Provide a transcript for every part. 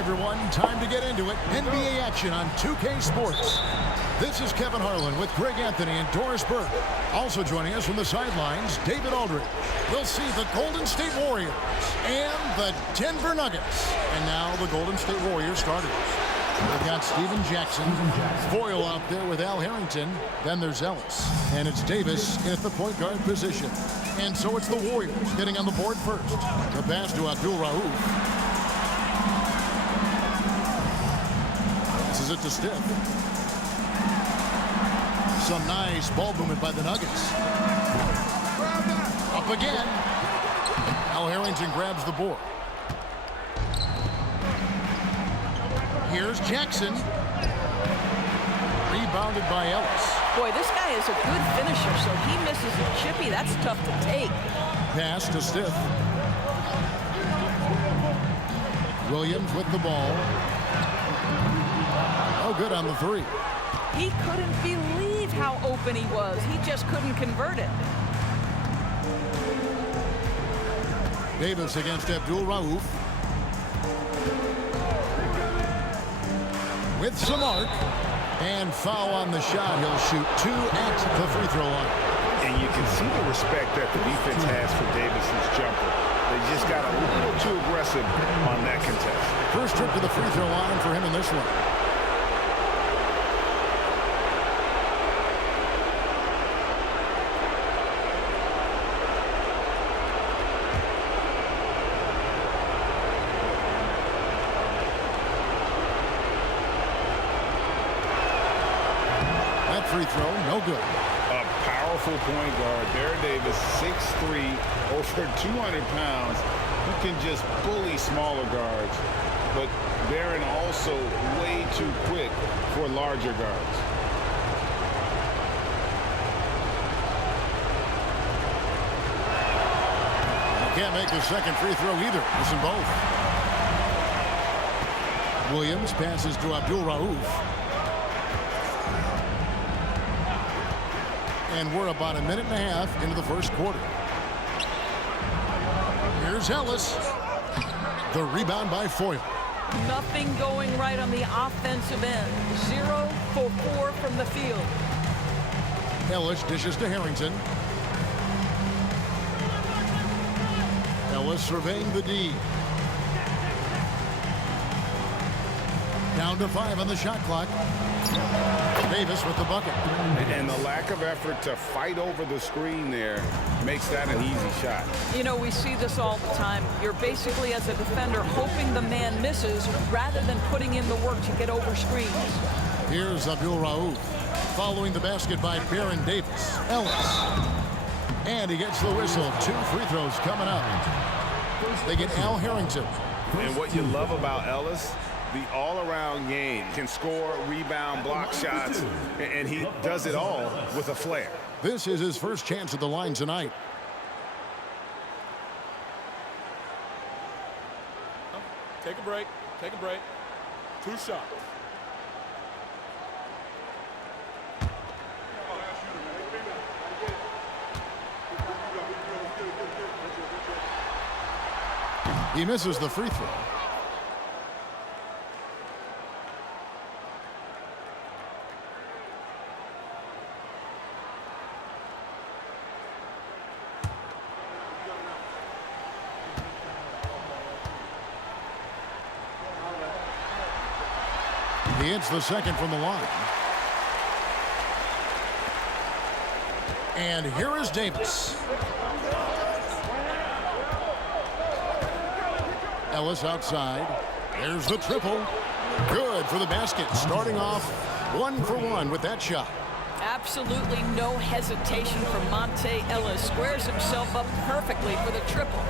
everyone, time to get into it. NBA action on 2K Sports. This is Kevin Harlan with Greg Anthony and Doris Burke. Also joining us from the sidelines, David Aldridge. We'll see the Golden State Warriors and the Denver Nuggets. And now the Golden State Warriors starters. They've got Steven Jackson, Boyle out there with Al Harrington. Then there's Ellis. And it's Davis at the point guard position. And so it's the Warriors getting on the board first. The pass to Abdul Rauf. This is it to Steph. Some nice ball movement by the Nuggets. Up again. Al Harrington grabs the board. Here's Jackson. Rebounded by Ellis. Boy, this guy is a good finisher, so he misses a chippy. That's tough to take. Pass to Steph. Williams with the ball. Oh, good on the three. He couldn't believe how open he was. He just couldn't convert it. Davis against Abdul Rauf. With some arc. And foul on the shot. He'll shoot 2 at the free throw line. And you can see the respect that the defense has for Davis's jumper. They just got a little too aggressive on that contest. First trip to the free throw line for him in this one. Free throw, no good. A powerful point guard, Baron Davis, 6'3", over 200 pounds, who can just bully smaller guards. But Baron also way too quick for larger guards. Can't make the second free throw either. Missing both. Williams passes to Abdul Rauf. And we're about a minute and a half into the first quarter. Here's Ellis. The rebound by Foyle. Nothing going right on the offensive end. 0 for 4 from the field. Ellis dishes to Harrington. Ellis surveying the D. Down to 5 on the shot clock. Davis with the bucket. And the lack of effort to fight over the screen there makes that an easy shot. You know, we see this all the time. You're basically, as a defender, hoping the man misses rather than putting in the work to get over screens. Here's Abdul Rauf. Following the basket by Baron Davis. Ellis. And he gets the whistle. 2 free throws coming up. They get Al Harrington. And what you love about Ellis, the all-around game, can score, rebound, block shots, and he does it all with a flair. This is his first chance at the line tonight. Take a break. Take a break. 2 shots. He misses the free throw. He hits the second from the line. And here is Davis. Ellis outside. There's the triple. Good for the basket. Starting off 1 for 1 with that shot. Absolutely no hesitation from Monte Ellis. Squares himself up perfectly for the triple.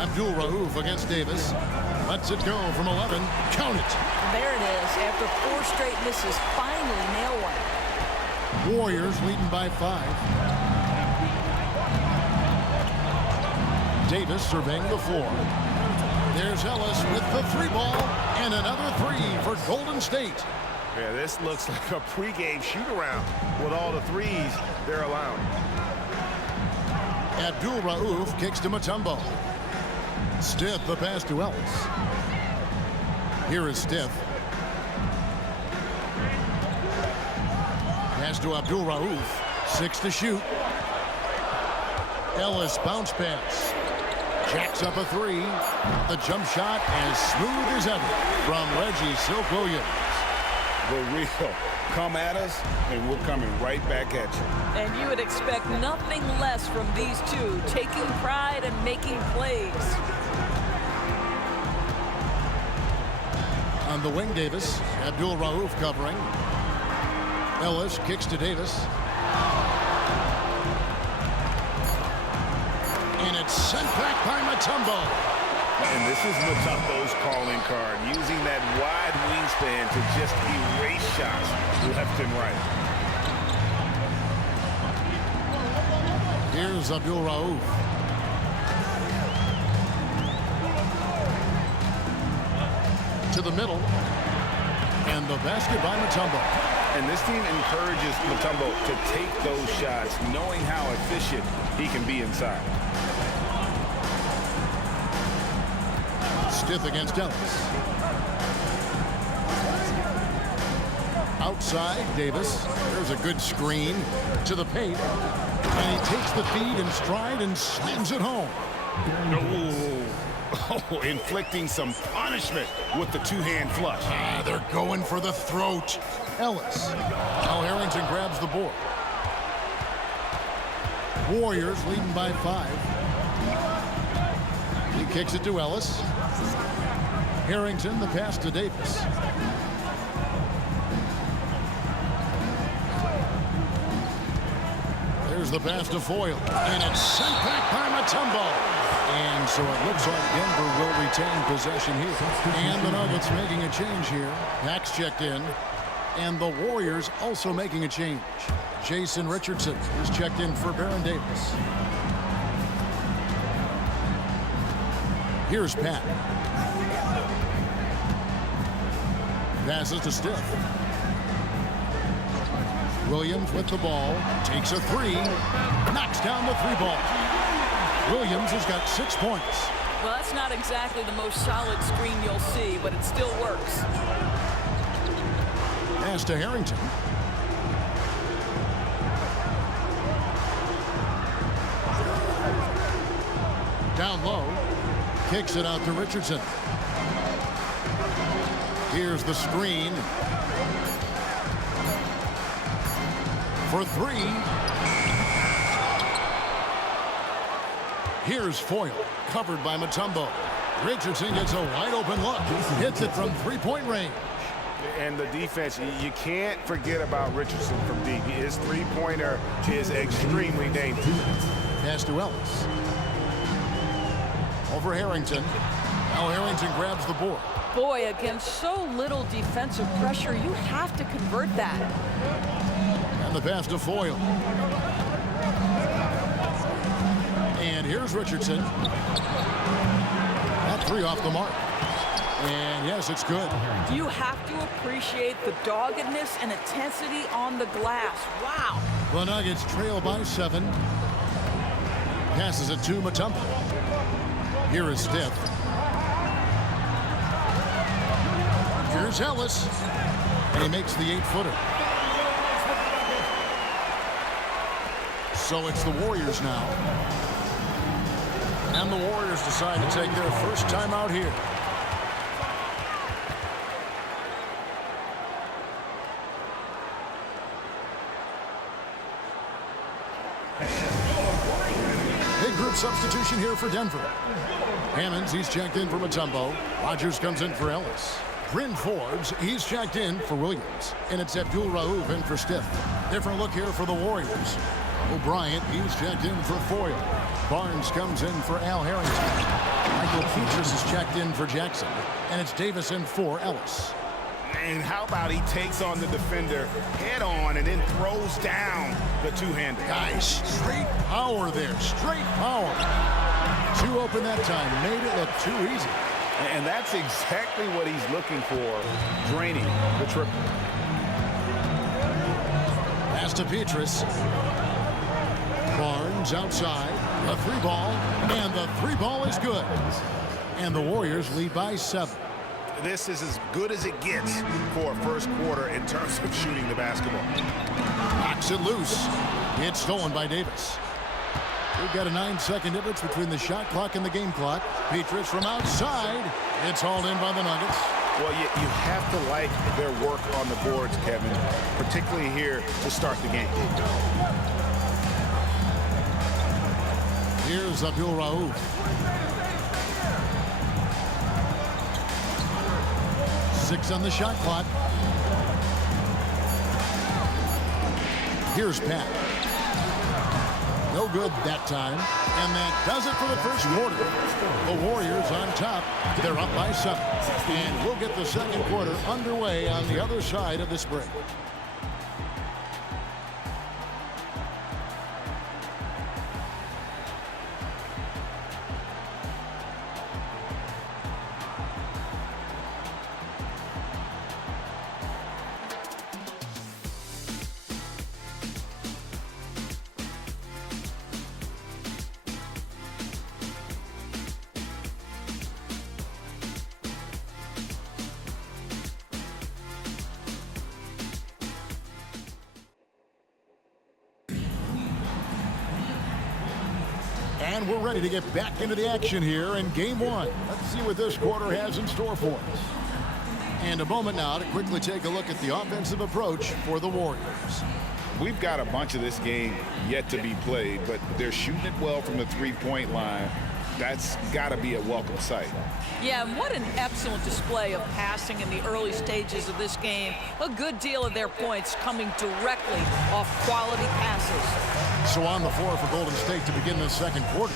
Abdul Rauf against Davis. Lets it go from 11. Count it. There it is. After 4 straight misses, finally nail one. Warriors leading by 5. Davis surveying the floor. There's Ellis with the 3 ball. And another 3 for Golden State. Yeah, this looks like a pregame shoot-around with all the threes they're allowing. Abdul Rauf kicks to Mutombo. Stiff, the pass to Ellis. Here is Stiff. Pass to Abdul Rauf. 6 to shoot. Ellis bounce pass. Jacks up a 3. The jump shot as smooth as ever from Reggie Silk Williams. The real come at us, and we're coming right back at you. And you would expect nothing less from these two, taking pride and making plays. On the wing, Davis. Abdul Rauf covering. Ellis kicks to Davis. And it's sent back by Mutombo. And this is Mutombo's calling card, using that wide wingspan to just erase shots left and right. Here's Abdul Rauf. To the middle. And the basket by Mutombo. And this team encourages Mutombo to take those shots, knowing how efficient he can be inside. Stiff against Ellis. Outside, Davis. There's a good screen to the paint. And he takes the feed in stride and slams it home. Oh, inflicting some punishment with the two-hand flush. They're going for the throat. Ellis. Al Harrington grabs the board. Warriors leading by 5. He kicks it to Ellis. Harrington, the pass to Davis. There's the pass to Foyle. And it's sent back by Mutombo. And so it looks like Denver will retain possession here. And the Nuggets making a change here. Pax checked in. And the Warriors also making a change. Jason Richardson is checked in for Baron Davis. Here's Pat. Passes to Stiff. Williams with the ball. Takes a 3. Knocks down the 3-ball. Williams has got 6 points. Well, that's not exactly the most solid screen you'll see, but it still works. Pass to Harrington. Down low. Kicks it out to Richardson. Here's the screen. For 3. Here's Foyle. Covered by Mutombo. Richardson gets a wide open look. Hits it from 3-point range. And the defense, you can't forget about Richardson from deep. His three-pointer is extremely dangerous. Pass to Ellis. Over Harrington. Now Harrington grabs the board. Boy, against so little defensive pressure, you have to convert that. And the pass to Foyle. And here's Richardson. That 3 off the mark. And yes, it's good. You have to appreciate the doggedness and intensity on the glass. Wow. The Nuggets trail by 7. Passes it to Mutombo. Here is Stiff. Here's Ellis. And he makes the 8-footer. So it's the Warriors now. And the Warriors decide to take their first time out here. Big group substitution here for Denver. Hammonds, he's checked in for Mutombo. Rogers comes in for Ellis. Bryn Forbes, he's checked in for Williams. And it's Abdul Rauf in for Stiff. Different look here for the Warriors. O'Brien, he's checked in for Foyle. Barnes comes in for Al Harrington. Michael Petras is checked in for Jackson. And it's Davis in for Ellis. And how about he takes on the defender head on and then throws down the two-hander. Guys, straight power there. Straight power. 2 open that time. Made it look too easy. And that's exactly what he's looking for, draining the triple. Pass to Petras. Barnes outside. The three ball, and the three ball is good. And the Warriors lead by 7. This is as good as it gets for a first quarter in terms of shooting the basketball. Knocks it loose. It's stolen by Davis. We've got a 9-second difference between the shot clock and the game clock. Petrus from outside. It's hauled in by the Nuggets. Well, you have to like their work on the boards, Kevin, particularly here to start the game. Here's Abdul Rauf. Six on the shot clock. Here's Pat. No good that time. And that does it for the first quarter. The Warriors on top. They're up by 7. And we'll get the second quarter underway on the other side of this break. And we're ready to get back into the action here in game 1. Let's see what this quarter has in store for us. And a moment now to quickly take a look at the offensive approach for the Warriors. We've got a bunch of this game yet to be played, but they're shooting it well from the three-point line. That's got to be a welcome sight. Yeah, and what an excellent display of passing in the early stages of this game. A good deal of their points coming directly off quality passes. So on the floor for Golden State to begin this second quarter.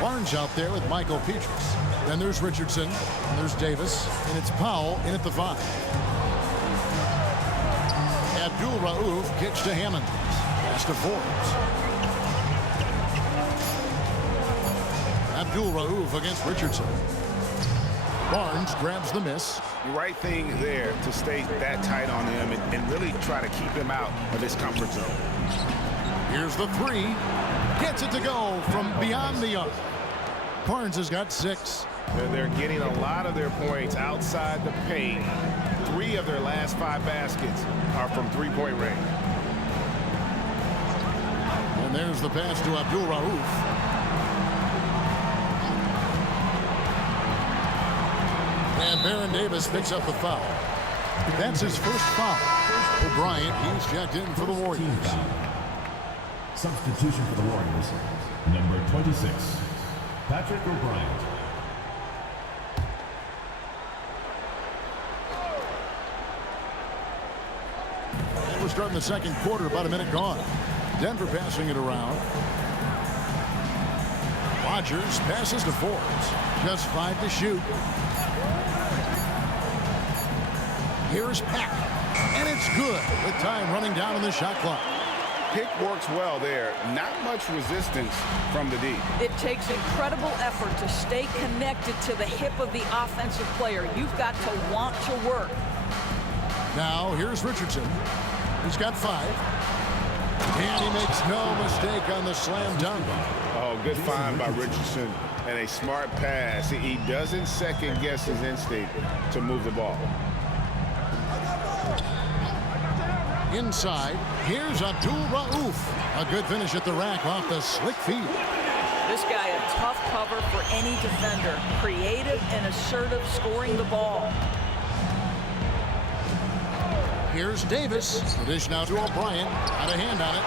Barnes out there with Michael Petrus. Then there's Richardson, and there's Davis, and it's Powell in at the 5. Abdul Rauf kicks to Hammond. Pass to Forbes. Abdul Rauf against Richardson. Barnes grabs the miss. The right thing there to stay that tight on him and really try to keep him out of his comfort zone. Here's the 3. Gets it to go from beyond the arc. Barnes has got 6. They're getting a lot of their points outside the paint. 3 of their last 5 baskets are from three-point range. And there's the pass to Abdul Rauf. And Baron Davis picks up the foul. That's his first foul. O'Brien, he's checked in for the Warriors. Substitution for the Warriors, number 26, Patrick O'Brien. And we're starting the second quarter, about a minute gone. Denver passing it around. Rodgers passes to Forbes. Just 5 to shoot. Here's Pack. And it's good with time running down on the shot clock. Pick works well there. Not much resistance from the D. It takes incredible effort to stay connected to the hip of the offensive player. You've got to want to work. Now here's Richardson. He's got 5. And he makes no mistake on the slam dunk. Oh, good find by Richardson and a smart pass. He doesn't second guess his instinct to move the ball. Inside, here's Abdul Rauf. A good finish at the rack off the slick feed. This guy a tough cover for any defender. Creative and assertive scoring the ball. Here's Davis. The dish now to O'Brien. Got a hand on it.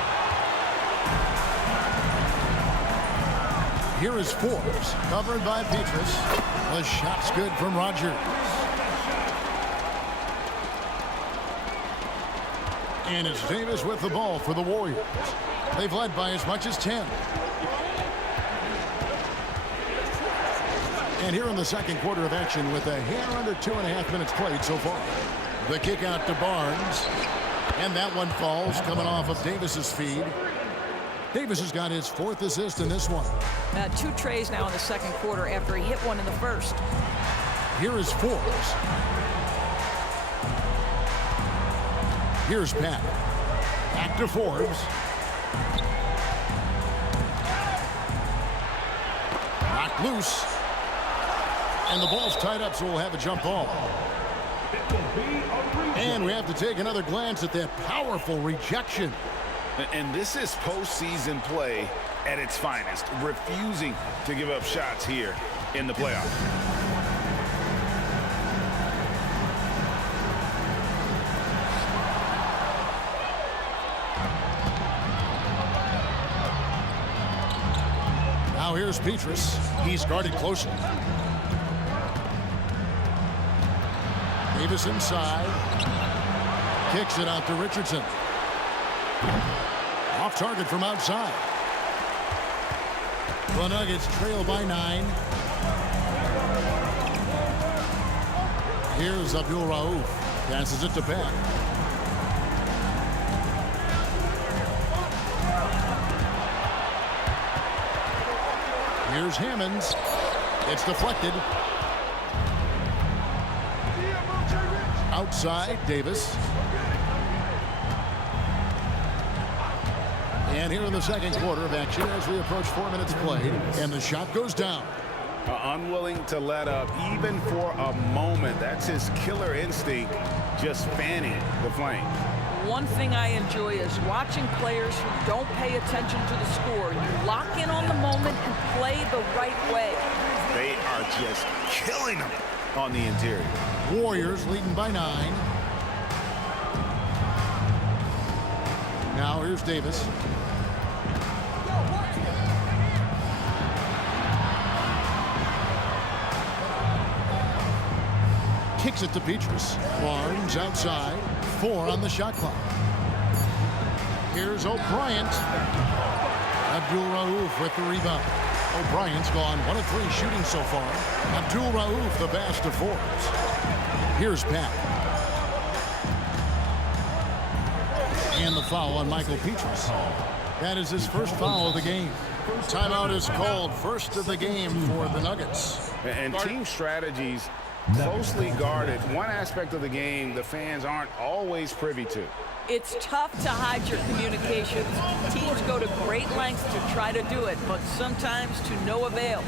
Here is Forbes. Covered by Petrus. The shot's good from Rodgers. And it's Davis with the ball for the Warriors. They've led by as much as 10. And here in the second quarter of action with a hair under 2.5 minutes played so far. The kick out to Barnes. And that one falls coming off of Davis's feed. Davis has got his 4th assist in this one. 2 trays now in the second quarter after he hit one in the first. Here is Forbes. Here's Pat. Back to Forbes. Knocked loose. And the ball's tied up, so we'll have a jump ball. And we have to take another glance at that powerful rejection. And this is postseason play at its finest, refusing to give up shots here in the playoffs. Now here's Petrus. He's guarded closely. Davis inside. Kicks it out to Richardson. Off target from outside. The Nuggets trail by 9. Here's Abdul Rauf. Passes it to Pat. Here's Hammonds. It's deflected. Outside, Davis. And here in the second quarter of action as we approach 4 minutes played. And the shot goes down. Unwilling to let up even for a moment. That's his killer instinct, just fanning the flame. One thing I enjoy is watching players who don't pay attention to the score. You lock in on the moment and play the right way. They are just killing them on the interior. Warriors leading by 9. Now here's Davis. Kicks it to Petrus. Barnes outside. 4 on the shot clock. Here's O'Brien. Abdul Rauf with the rebound. O'Brien's gone 1 of 3 shooting so far. Abdul Rauf the best of 4s. Here's Pat. And the foul on Michael Petrus. That is his first foul of the game. Timeout is called, first of the game for the Nuggets. And team strategies closely guarded. One aspect of the game the fans aren't always privy to. It's tough to hide your communications. Teams go to great lengths to try to do it, but sometimes to no avail.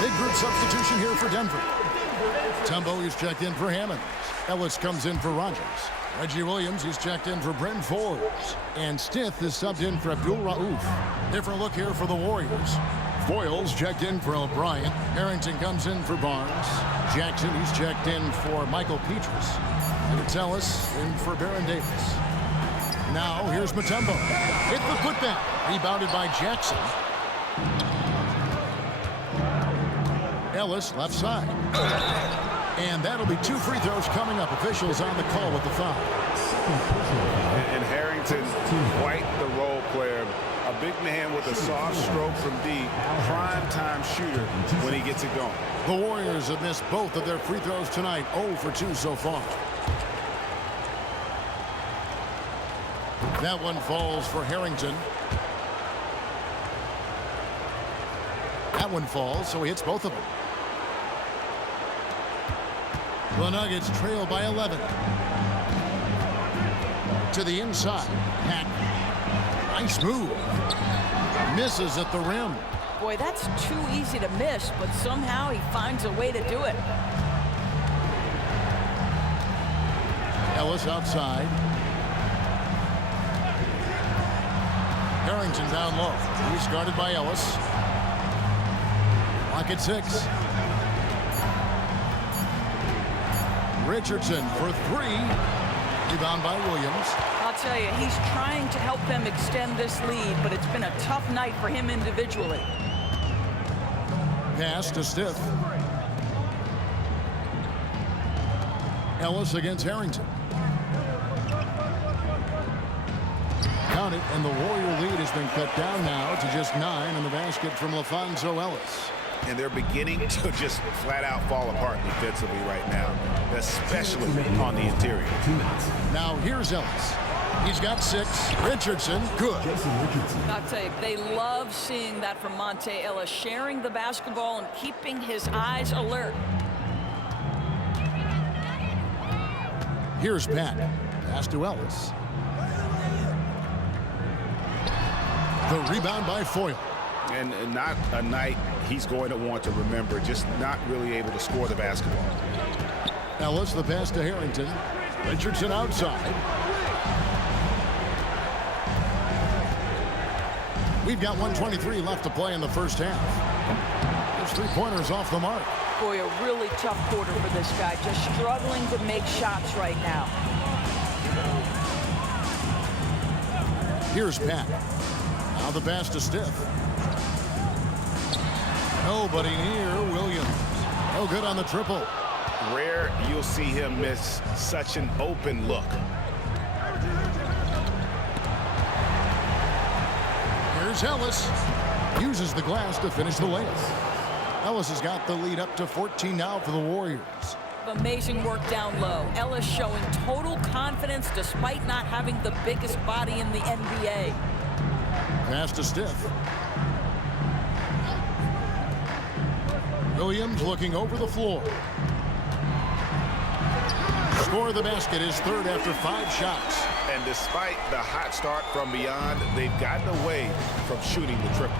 Big group substitution here for Denver. Tumbo is checked in for Hammonds. Ellis comes in for Rogers. Reggie Williams, he's checked in for Bryn Forbes. And Stith is subbed in for Abdul Rauf. Different look here for the Warriors. Foyles checked in for O'Brien. Harrington comes in for Barnes. Jackson, he's checked in for Michael Petrus. And it's Ellis in for Baron Davis. Now here's Mutombo. Hit the putback. Rebounded by Jackson. Ellis left side. And that'll be 2 free throws coming up. Officials on the call with the foul. And Harrington, quite the role player. A big man with a soft stroke from deep. Prime time shooter when he gets it going. The Warriors have missed both of their free throws tonight. 0 for 2 so far. That one falls for Harrington. That one falls, so he hits both of them. The Nuggets trail by 11. To the inside. Pat. Nice move. Misses at the rim. Boy, that's too easy to miss, but somehow he finds a way to do it. Ellis outside. Harrington down low. He's guarded by Ellis. Clock at 6. Richardson for 3. Rebound by Williams. I'll tell you, he's trying to help them extend this lead, but it's been a tough night for him individually. Pass to Stith. Ellis against Harrington. Count it, and the Warrior lead has been cut down now to just 9 in the basket from LaFonso Ellis. And they're beginning to just flat out fall apart defensively right now, especially on the interior. Now here's Ellis. He's got 6. Richardson, good. I'll tell you, they love seeing that from Monte Ellis, sharing the basketball and keeping his eyes alert. Here's Pat. Pass to Ellis. The rebound by Foyle. And not a night he's going to want to remember, just not really able to score the basketball. Ellis, the pass to Harrington. Richardson outside. We've got 1:23 left to play in the first half. There's 3-pointers off the mark. Boy, a really tough quarter for this guy. Just struggling to make shots right now. Here's Pat. Now the pass to Stiff. Nobody near Williams. No good on the triple. Rare you'll see him miss such an open look. Here's Ellis. Uses the glass to finish the layup. Ellis has got the lead up to 14 now for the Warriors. Amazing work down low. Ellis showing total confidence despite not having the biggest body in the NBA. Pass to Stiff. Williams looking over the floor. Score the basket is third after 5 shots. And despite the hot start from beyond, they've gotten away from shooting the triple.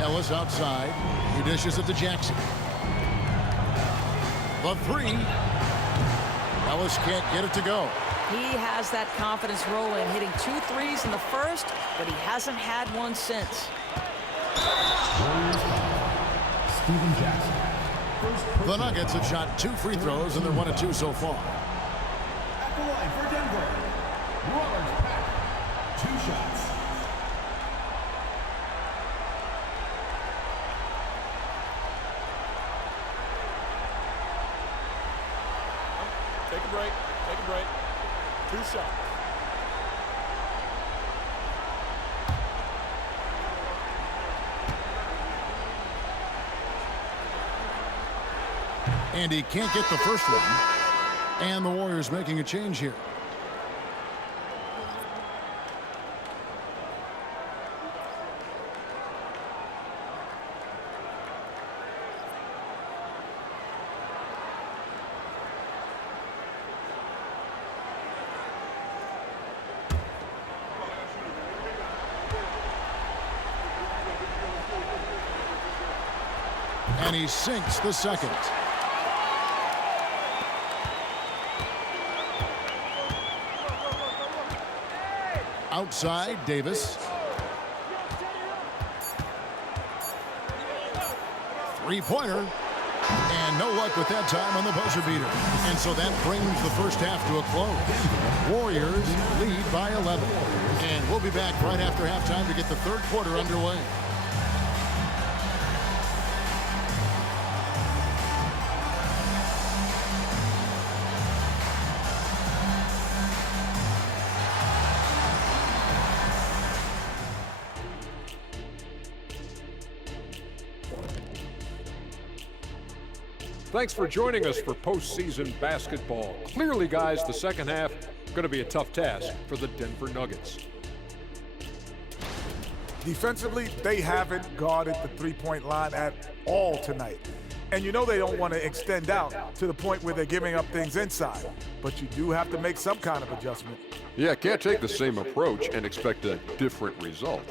Ellis outside. He dishes it to Jackson. The 3. Ellis can't get it to go. He has that confidence rolling, hitting 2 threes in the first, but he hasn't had one since. Warriors foul. Stephen Jackson. The Nuggets have shot 2 free throws, and they're 1 of 2 so far. At the line for Denver, Robert Pack. 2 shots. Take a break. Take a break. 2 shots. And he can't get the first one. And the Warriors making a change here. And he sinks the second. Outside, Davis. 3-pointer. And no luck with that time on the buzzer beater. And so that brings the first half to a close. Warriors lead by 11. And we'll be back right after halftime to get the third quarter underway. Thanks for joining us for postseason basketball. Clearly, guys, the second half going to be a tough task for the Denver Nuggets. Defensively, they haven't guarded the three-point line at all tonight. And you know they don't want to extend out to the point where they're giving up things inside. But you do have to make some kind of adjustment. Yeah, can't take the same approach and expect a different result.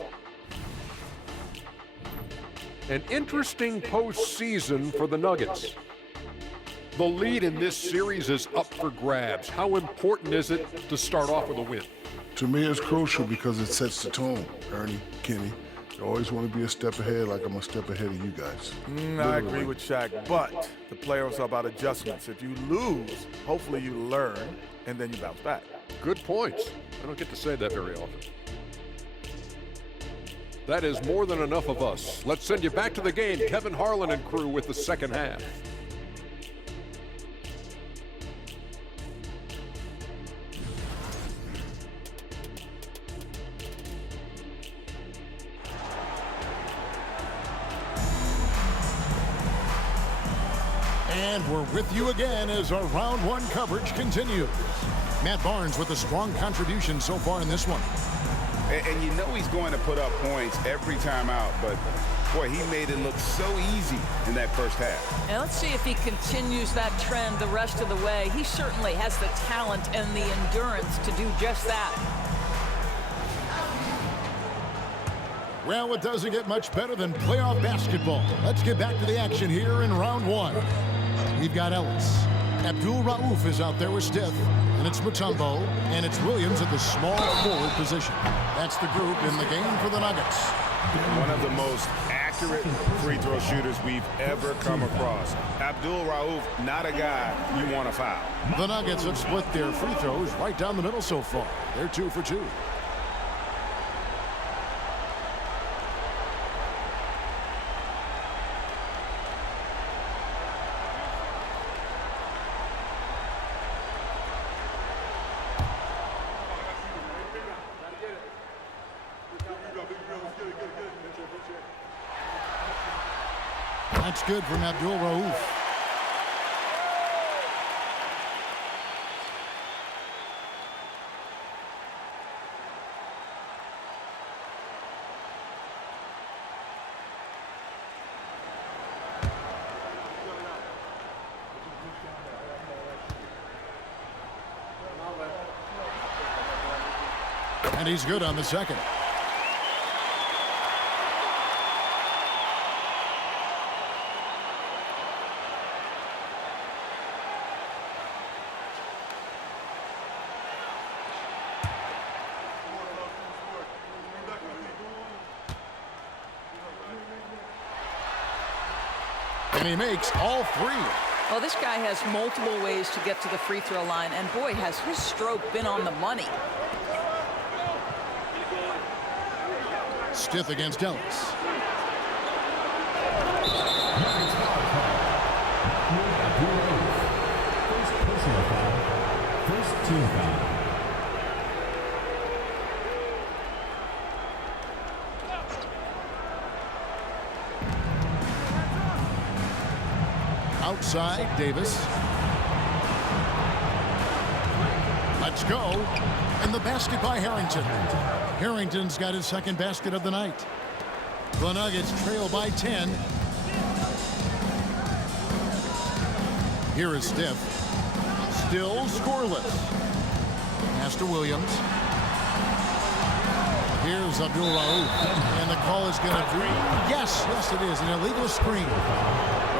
An interesting postseason for the Nuggets. The lead in this series is up for grabs. How important is it to start off with a win? To me, it's crucial because it sets the tone. Ernie, Kenny, you always want to be a step ahead, like I'm a step ahead of you guys. I agree with Shaq, but the playoffs are about adjustments. If you lose, hopefully you learn, and then you bounce back. Good points. I don't get to say that very often. That is more than enough of us. Let's send you back to the game. Kevin Harlan and crew with the second half. And we're with you again as our round one coverage continues. Matt Barnes with a strong contribution so far in this one. And you know he's going to put up points every time out, but Boy, he made it look so easy in that first half. And let's see if he continues that trend the rest of the way. He certainly has the talent and the endurance to do just that. Well, it doesn't get much better than playoff basketball. Let's get back to the action here in round one. We've got Ellis. Abdul Rauf is out there with Stith. And it's Mutombo. And it's Williams at the small forward position. That's the group in the game for the Nuggets. One of the most accurate free throw shooters we've ever come across. Abdul Rauf, not a guy you want to foul. The Nuggets have split their free throws right down the middle so far. They're 2 for 2. That's good from Abdul Rauf. And he's good on the second. And he makes all 3. Well, this guy has multiple ways to get to the free throw line, and boy, has his stroke been on the money. Stith against Ellis. First personal foul. First team foul. Outside, Davis. Let's go. And the basket by Harrington. Harrington's got his second basket of the night. The Nuggets trail by 10. Here is Stith. Still scoreless. Pass to Williams. Here's Abdul Rauf. And the call is going to be, yes, it is, an illegal screen.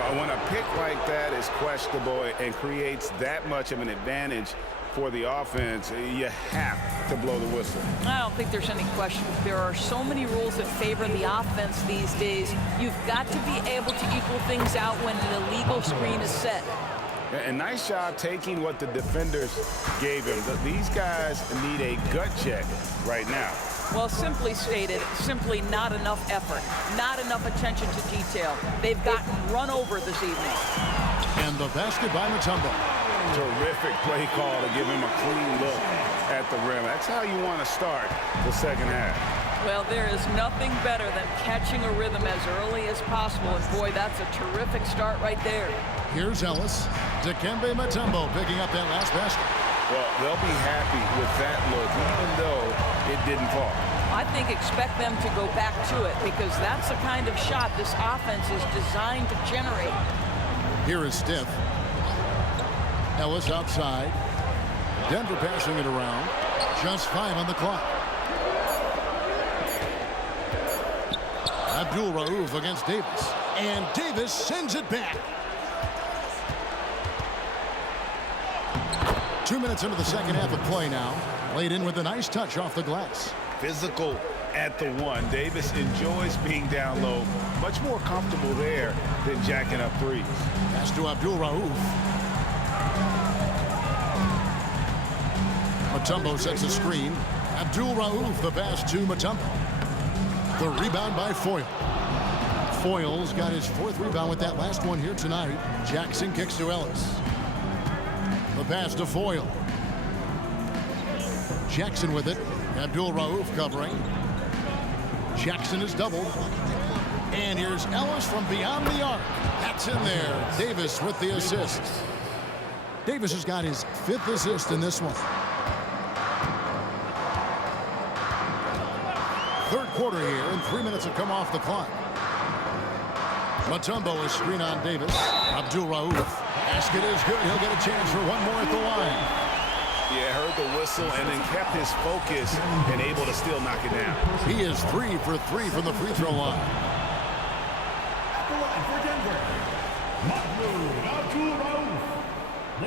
When a pick like that is questionable and creates that much of an advantage for the offense, you have to blow the whistle. I don't think there's any question. There are so many rules that favor the offense these days. You've got to be able to equal things out when an illegal screen is set. And nice job taking what the defenders gave him. These guys need a gut check right now. Well, simply stated, simply not enough effort, not enough attention to detail. They've gotten run over this evening. And the basket by Mutombo. Terrific play call to give him a clean look at the rim. That's how you want to start the second half. Well, there is nothing better than catching a rhythm as early as possible. And boy, that's a terrific start right there. Here's Ellis. Dikembe Mutombo picking up that last basket. Well, they'll be happy with that look, even though it didn't fall. I think expect them to go back to it because that's the kind of shot this offense is designed to generate. Here is Stith. Ellis outside. Denver passing it around. Just 5 on the clock. Abdul Rauf against Davis. And Davis sends it back. 2 minutes into the second half of play now. Laid in with a nice touch off the glass. Physical at the one. Davis enjoys being down low. Much more comfortable there than jacking up threes. Pass to Abdul Rauf. Mutombo sets a screen. Abdul Rauf the pass to Mutombo. The rebound by Foyle. Foyle's got his 4th rebound with that last one here tonight. Jackson kicks to Ellis. The pass to Foyle. Jackson with it. Abdul Rauf covering. Jackson is doubled. And here's Ellis from beyond the arc. That's in there. Davis with the assist. Davis has got his 5th assist in this one. Third quarter here, and 3 minutes have come off the clock. Mutombo is screen on Davis. Abdul Rauf. Basket is good. He'll get a chance for one more at the line. Yeah, heard the whistle and then kept his focus and able to still knock it down. He is 3 for 3 from the free throw line. At the line for Denver, Mahmoud Abdul-Rauf.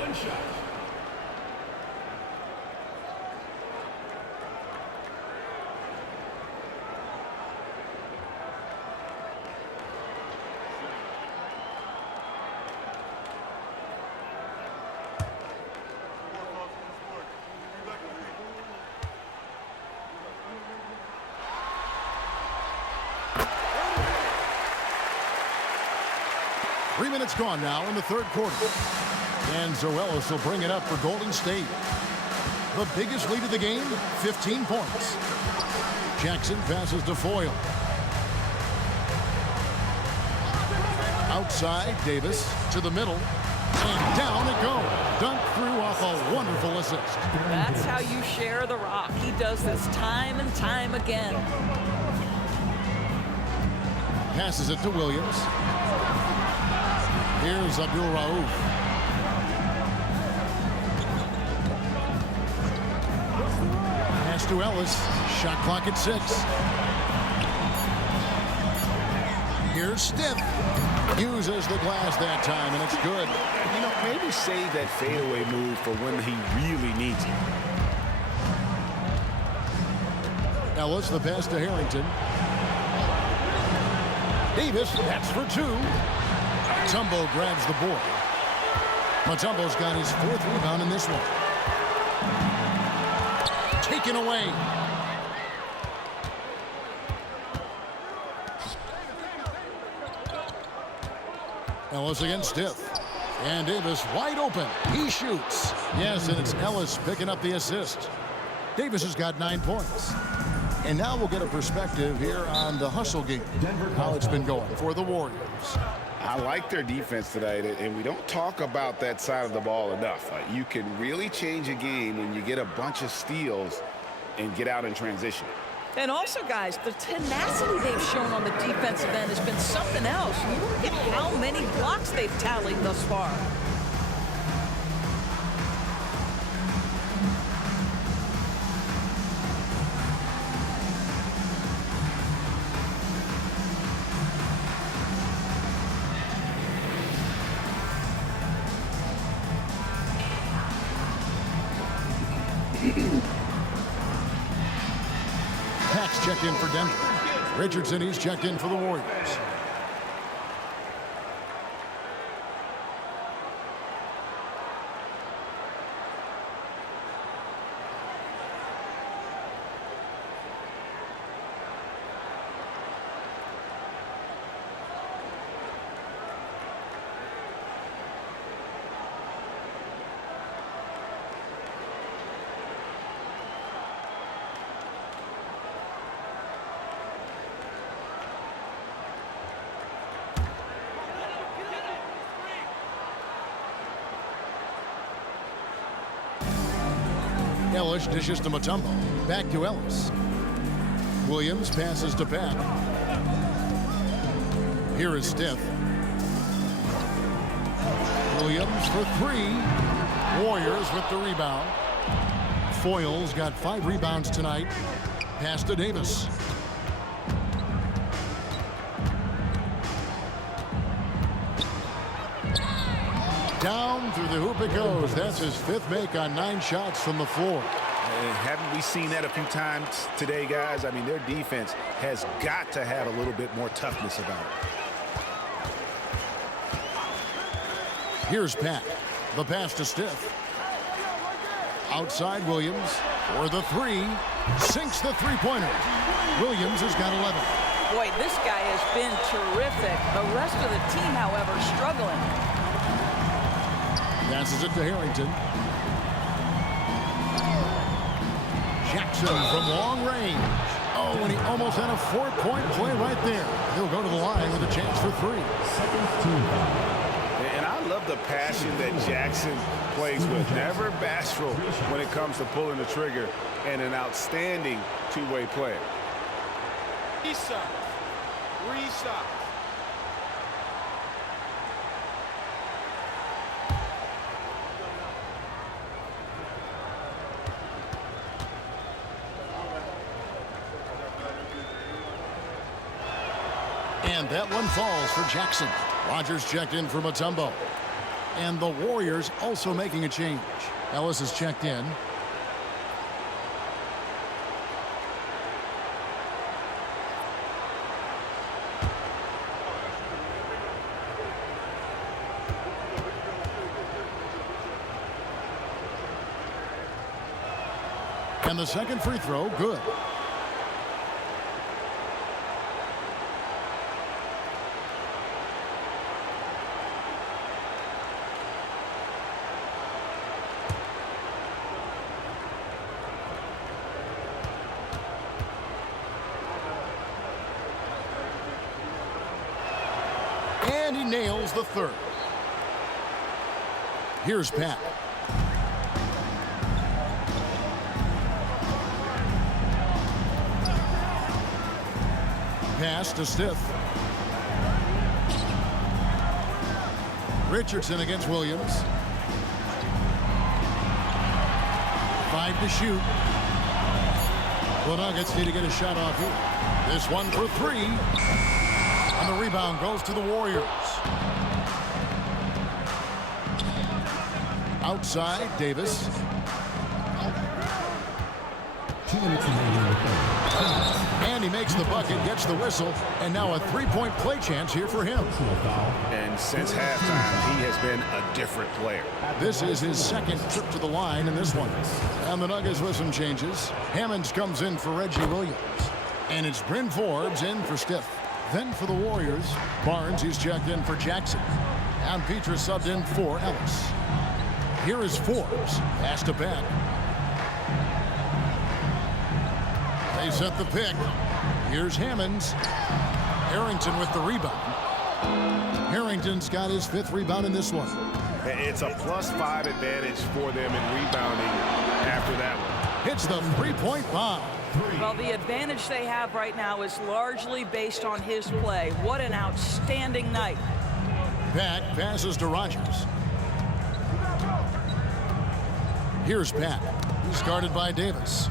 One shot. Three minutes gone now in the third quarter. And Zoelis will bring it up for Golden State. The biggest lead of the game, 15 points. Jackson passes to Foyle. Outside, Davis to the middle. And down it goes. Dunked through off a wonderful assist. That's how you share the rock. He does this time and time again. Passes it to Williams. Here's Abdul Rauf. Pass to Ellis. Shot clock at 6. Here's Stiff. Uses the glass that time, and it's good. You know, maybe save that fadeaway move for when he really needs it. Ellis, the pass to Harrington. Davis, that's for 2. Mutombo grabs the board. Mutombo's got his 4th rebound in this one. Taken away. Ellis against Stiff. And Davis wide open. He shoots. Yes, and it's Ellis picking up the assist. Davis has got 9 points. And now we'll get a perspective here on the hustle game. How it's been going for the Warriors. I like their defense tonight, and we don't talk about that side of the ball enough. You can really change a game when you get a bunch of steals and get out in transition. And also, guys, the tenacity they've shown on the defensive end has been something else. You look at how many blocks they've tallied thus far. Pax checked in for Denver. Richardson, he's checked in for the Warriors. Ellis dishes to Mutombo. Back to Ellis. Williams passes to Pack. Here is Stiff. Williams for 3. Warriors with the rebound. Foyle's got 5 rebounds tonight. Pass to Davis. Down through the hoop it goes. That's his 5th make on 9 shots from the floor. And haven't we seen that a few times today, guys? I mean, their defense has got to have a little bit more toughness about it. Here's Pat. The pass to Stiff. Outside Williams for the 3. Sinks the three-pointer. Williams has got 11. Boy, this guy has been terrific. The rest of the team, however, struggling. Passes it to Harrington. Jackson from long range. Oh, and he almost had a 4-point play right there. He'll go to the line with a chance for 3. And I love the passion that Jackson plays with. Never bashful when it comes to pulling the trigger, and an outstanding two-way player. Reset. that one falls for Jackson. Rogers checked in for Mutombo. And the Warriors also making a change. Ellis is checked in. And the second free throw, good. And he nails the third. Here's Pat. Pass to Stiff. Richardson against Williams. 5 to shoot. The Nuggets need to get a shot off here. This one for 3. And the rebound goes to the Warriors. Outside, Davis. 2 minutes remaining in the third. And he makes the bucket, gets the whistle, and now a three-point play chance here for him. And since halftime, he has been a different player. This is his second trip to the line in this one. And the Nuggets with some changes. Hammonds comes in for Reggie Williams. And it's Bryn Forbes in for Stiff. Then for the Warriors, Barnes, he's checked in for Jackson. And Petrus subbed in for Ellis. Here is Forbes. Pass to Beck. They set the pick. Here's Hammonds. Harrington with the rebound. Harrington's got his 5th rebound in this one. It's a +5 advantage for them in rebounding after that one. Hits the three-point bomb. Well, the advantage they have right now is largely based on his play. What an outstanding night. Pat passes to Rogers. Here's Pat. He's guarded by Davis.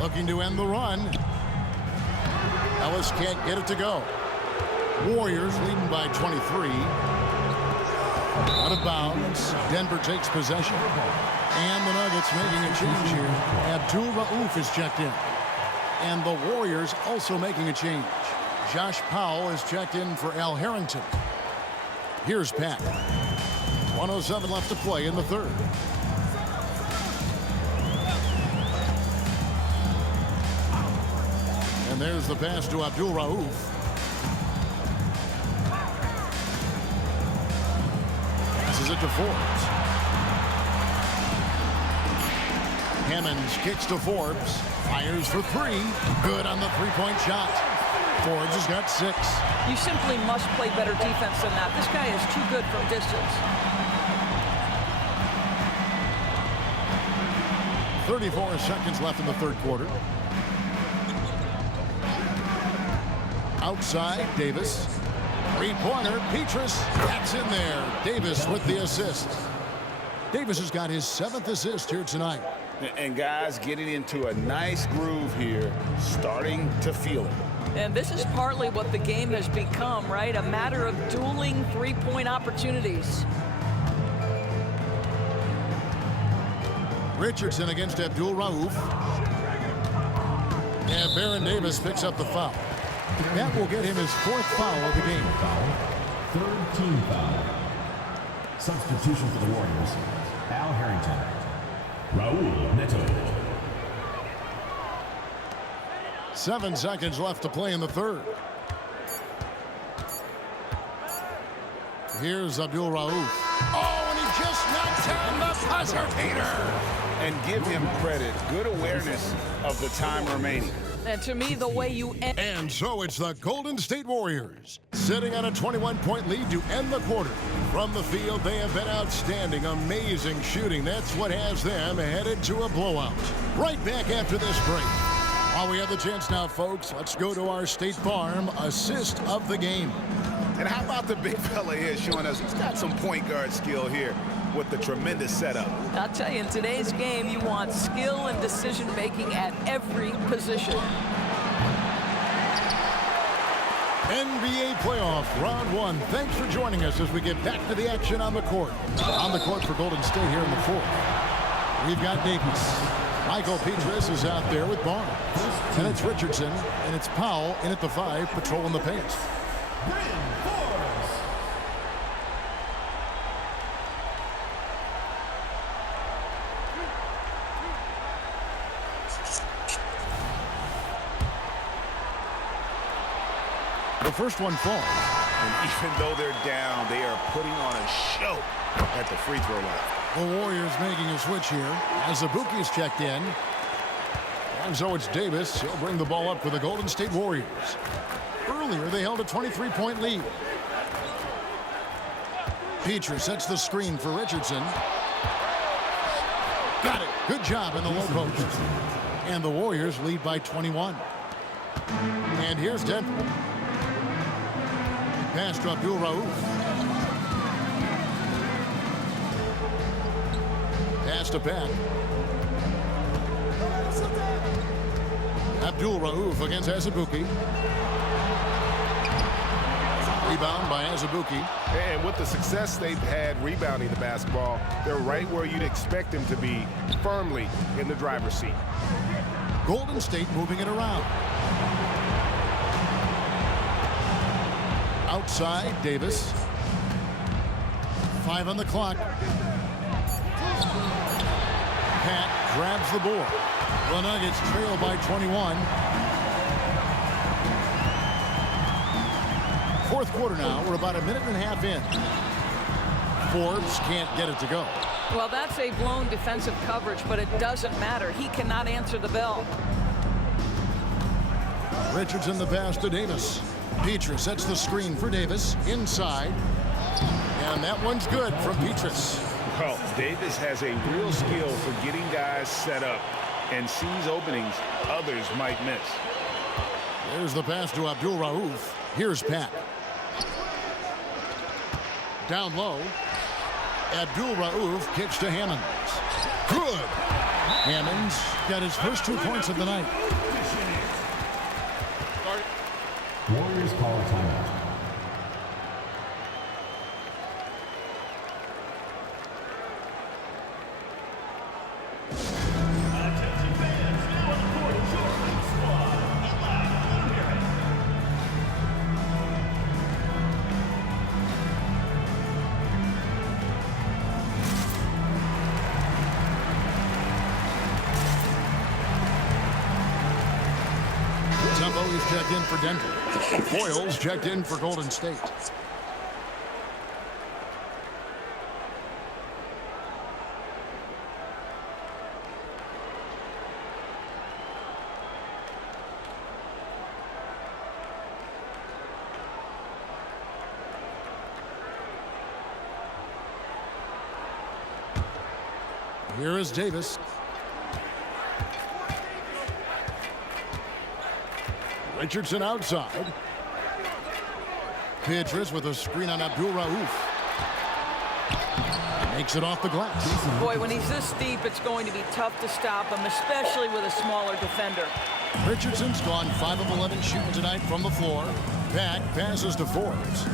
Looking to end the run. Ellis can't get it to go. Warriors leading by 23. Out of bounds. Denver takes possession. And the Nuggets making a change here. Abdul Rauf is checked in. And the Warriors also making a change. Josh Powell is checked in for Al Harrington. Here's Pat. 1:07 left to play in the third. And there's the pass to Abdul Rauf. Passes it to Forbes. Hammonds kicks to Forbes. Fires for 3. Good on the three-point shot. Forbes has got 6. You simply must play better defense than that. This guy is too good from distance. 34 seconds left in the third quarter. Outside, Davis. Three-pointer, Petrus. That's in there. Davis with the assist. Davis has got his 7th assist here tonight. And guys getting into a nice groove here, starting to feel it. And this is partly what the game has become, right? A matter of dueling three-point opportunities. Richardson against Abdul Rauf. And Baron Davis picks up the foul. That will get him his 4th foul of the game. Third team foul. Substitution for the Warriors. Al Harrington. Raul Neto. 7 seconds left to play in the third. Here's Abdul Rauf. Oh, and he just knocked down the buzzer beater. And give him credit. Good awareness of the time remaining. And to me, the way you end. And so it's the Golden State Warriors sitting on a 21-point lead to end the quarter. From the field, they have been outstanding, amazing shooting. That's what has them headed to a blowout. Right back after this break. While we have the chance now, folks, let's go to our State Farm assist of the game. And how about the big fella here showing us he's got some point guard skill here with the tremendous setup. I'll tell you, in today's game, you want skill and decision-making at every position. NBA playoff round one. Thanks for joining us as we get back to the action on the court. On the court for Golden State here in the fourth. We've got Davis. Michael Petras is out there with Barnes. And it's Richardson, and it's Powell in at the 5, patrolling the paint. The first one falls. And even though they're down, they are putting on a show at the free throw line. The Warriors making a switch here as Azubuike is checked in. And so it's Davis. He'll bring the ball up for the Golden State Warriors. Earlier, they held a 23-point lead. Petras sets the screen for Richardson. Got it. Good job in the low post. And the Warriors lead by 21. And here's Denver. Pass to Abdul Rauf. Pass to Pat. Abdul Rauf against Azubuike. Rebound by Azubuike. And with the success they've had rebounding the basketball, they're right where you'd expect them to be, firmly in the driver's seat. Golden State moving it around. Outside, Davis. 5 on the clock. Pat grabs the board. The Nuggets trail by 21. Fourth quarter now. We're about a minute and a half in. Forbes can't get it to go. Well, that's a blown defensive coverage, but it doesn't matter. He cannot answer the bell. Richardson the pass to Davis. Petras sets the screen for Davis inside. And that one's good from Petras. Well, Davis has a real skill for getting guys set up and sees openings others might miss. There's the pass to Abdul Rauf. Here's Pat. Down low. Abdul Rauf kicks to Hammonds. Good. Hammonds got his first 2 points of the night. Warriors call a timeout. Tempo is checked in for Denver. Boyles checked in for Golden State. Here is Davis. Richardson outside. Petras with a screen on Abdul Rauf. Makes it off the glass. Boy, when he's this deep, it's going to be tough to stop him, especially with a smaller defender. Richardson's gone 5 of 11 shooting tonight from the floor. Back passes to Forbes.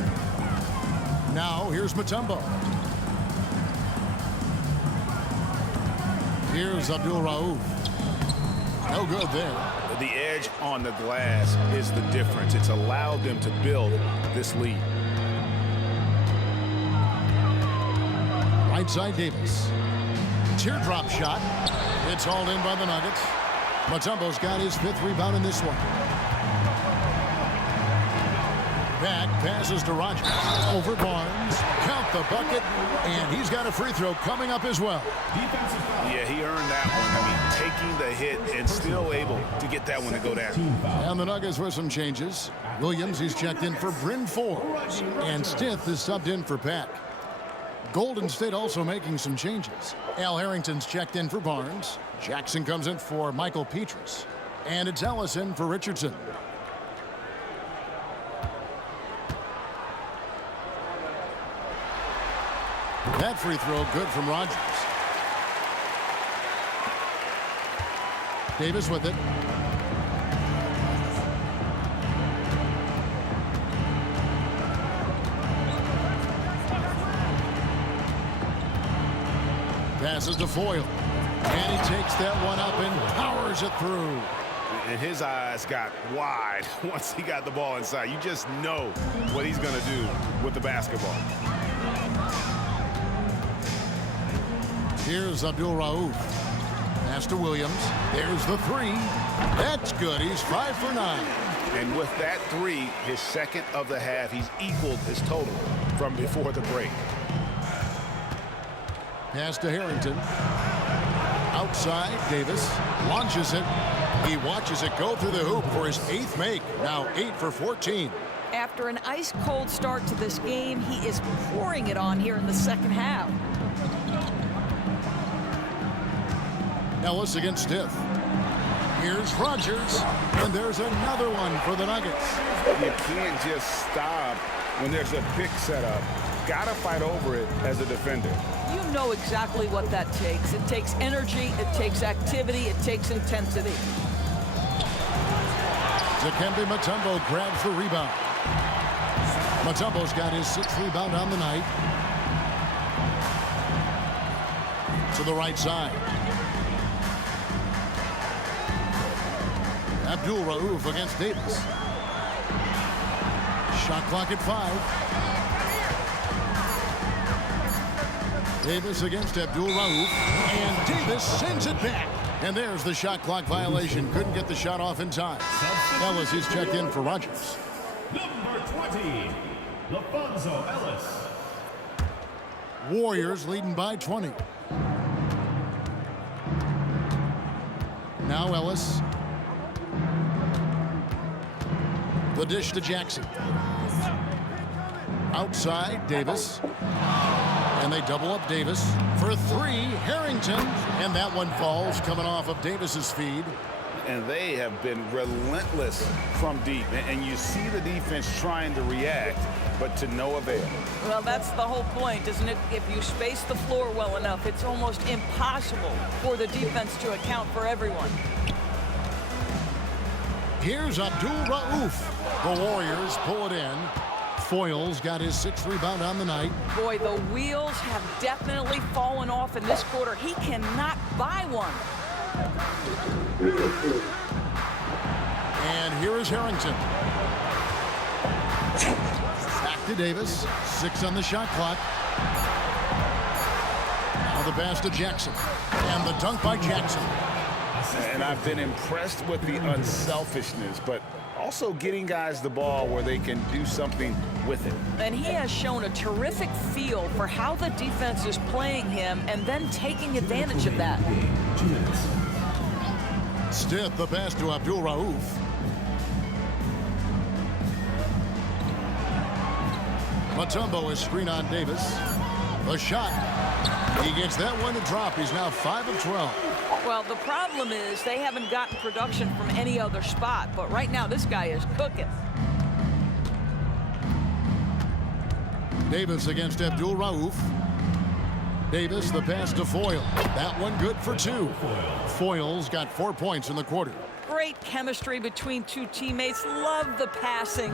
Now here's Mutombo. Here's Abdul Rauf. No good there. The edge on the glass is the difference. It's allowed them to build this lead. Right side Davis. Teardrop shot. It's hauled in by the Nuggets. Mutombo's got his 5th rebound in this one. Back passes to Rogers. Over Barnes. Count the bucket. And he's got a free throw coming up as well. Yeah, he earned that one. I mean, taking the hit and still able to get that one to go down. And the Nuggets with some changes. Williams is checked in for Bryn Forbes. And Stith is subbed in for Pat. Golden State also making some changes. Al Harrington's checked in for Barnes. Jackson comes in for Michael Petras. And it's Ellison for Richardson. That free throw good from Rogers. Davis with it. Passes to Foyle. And he takes that one up and powers it through. And his eyes got wide once he got the ball inside. You just know what he's going to do with the basketball. Here's Abdul Rauf. Pass to Williams. There's the three. That's good. He's 5 for 9. And with that three, his second of the half, he's equaled his total from before the break. Pass to Harrington. Outside, Davis launches it. He watches it go through the hoop for his 8th make. Now 8 for 14. After an ice-cold start to this game, he is pouring it on here in the second half. Ellis against Stith. Here's Rogers, and there's another one for the Nuggets. You can't just stop when there's a pick set up. Gotta fight over it as a defender. You know exactly what that takes. It takes energy, it takes activity, it takes intensity. Dikembe Mutombo grabs the rebound. Mutombo's got his 6th rebound on the night. To the right side. Abdul Rauf against Davis. Shot clock at 5. Davis against Abdul Rauf, and Davis sends it back. And there's the shot clock violation. Couldn't get the shot off in time. Ellis is checked in for Rogers. Number 20, LaFonso Ellis. Warriors leading by 20. Now Ellis. The dish to Jackson. Outside, Davis. And they double up Davis for 3. Harrington. And that one falls coming off of Davis's feed. And they have been relentless from deep. And you see the defense trying to react, but to no avail. Well, that's the whole point, isn't it? If you space the floor well enough, it's almost impossible for the defense to account for everyone. Here's Abdul Rauf. The Warriors pull it in. Foyle's got his 6th rebound on the night. Boy, the wheels have definitely fallen off in this quarter. He cannot buy one. And here is Harrington. Back to Davis. 6 on the shot clock. Now the pass to Jackson. And the dunk by Jackson. And I've been impressed with the unselfishness, but also getting guys the ball where they can do something with it. And he has shown a terrific feel for how the defense is playing him and then taking advantage of that. Stith, the pass to Abdul Rauf. Mutombo is screen on Davis. The shot. He gets that one to drop. He's now 5 of 12. Well, the problem is they haven't gotten production from any other spot, but right now this guy is cooking. Davis against Abdul Rauf. Davis, the pass to Foyle. That one good for 2. Foyle's got 4 points in the quarter. Great chemistry between two teammates. Love the passing.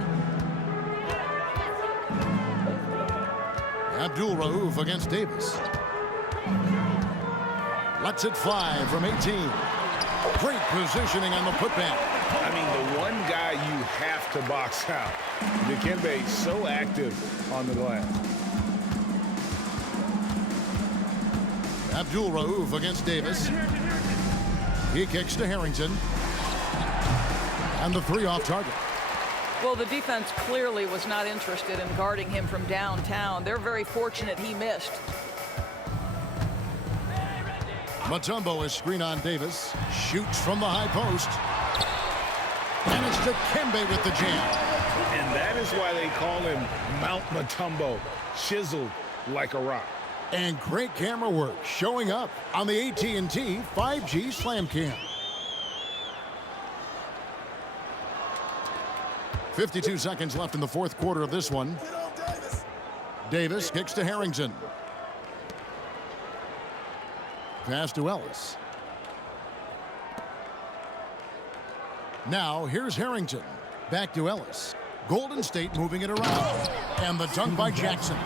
Abdul Rauf against Davis. Lets it fly from 18. Great positioning on the putback. I mean, the one guy you have to box out. Dikembe so active on the glass. Abdul Rauf against Davis. He kicks to Harrington. And the 3 off target. Well, the defense clearly was not interested in guarding him from downtown. They're very fortunate he missed. Mutombo is screen on Davis. Shoots from the high post. And it's Dikembe with the jam. And that is why they call him Mount Mutombo, chiseled like a rock. And great camera work showing up on the AT&T 5G Slam Cam. 52 seconds left in the 4th quarter of this one. Davis kicks to Harrington. Pass to Ellis. Now here's Harrington. Back to Ellis. Golden State moving it around. And the dunk by Jackson.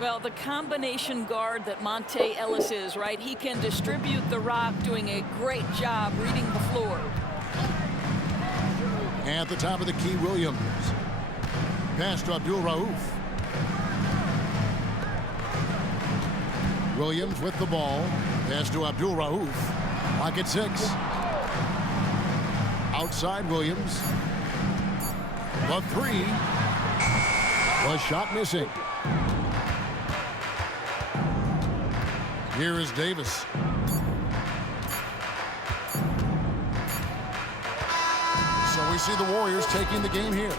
Well, the combination guard that Monte Ellis is, right? He can distribute the rock, doing a great job reading the floor. At the top of the key, Williams. Pass to Abdul Rauf. Williams with the ball. Pass to Abdul Rauf. Pocket 6. Outside Williams. The 3 was shot missing. Here is Davis. So we see the Warriors taking the game here.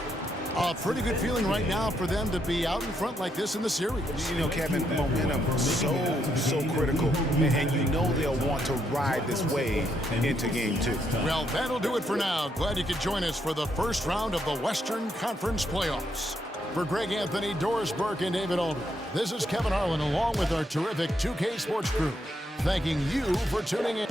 A pretty good feeling right now for them to be out in front like this in the series. You know, Kevin, momentum so critical, and you know they'll want to ride this wave into game 2. Well, that'll do it for now. Glad you could join us for the first round of the Western Conference playoffs. For Greg Anthony, Doris Burke, and David Aldridge, this is Kevin Harlan along with our terrific 2K Sports crew, thanking you for tuning in.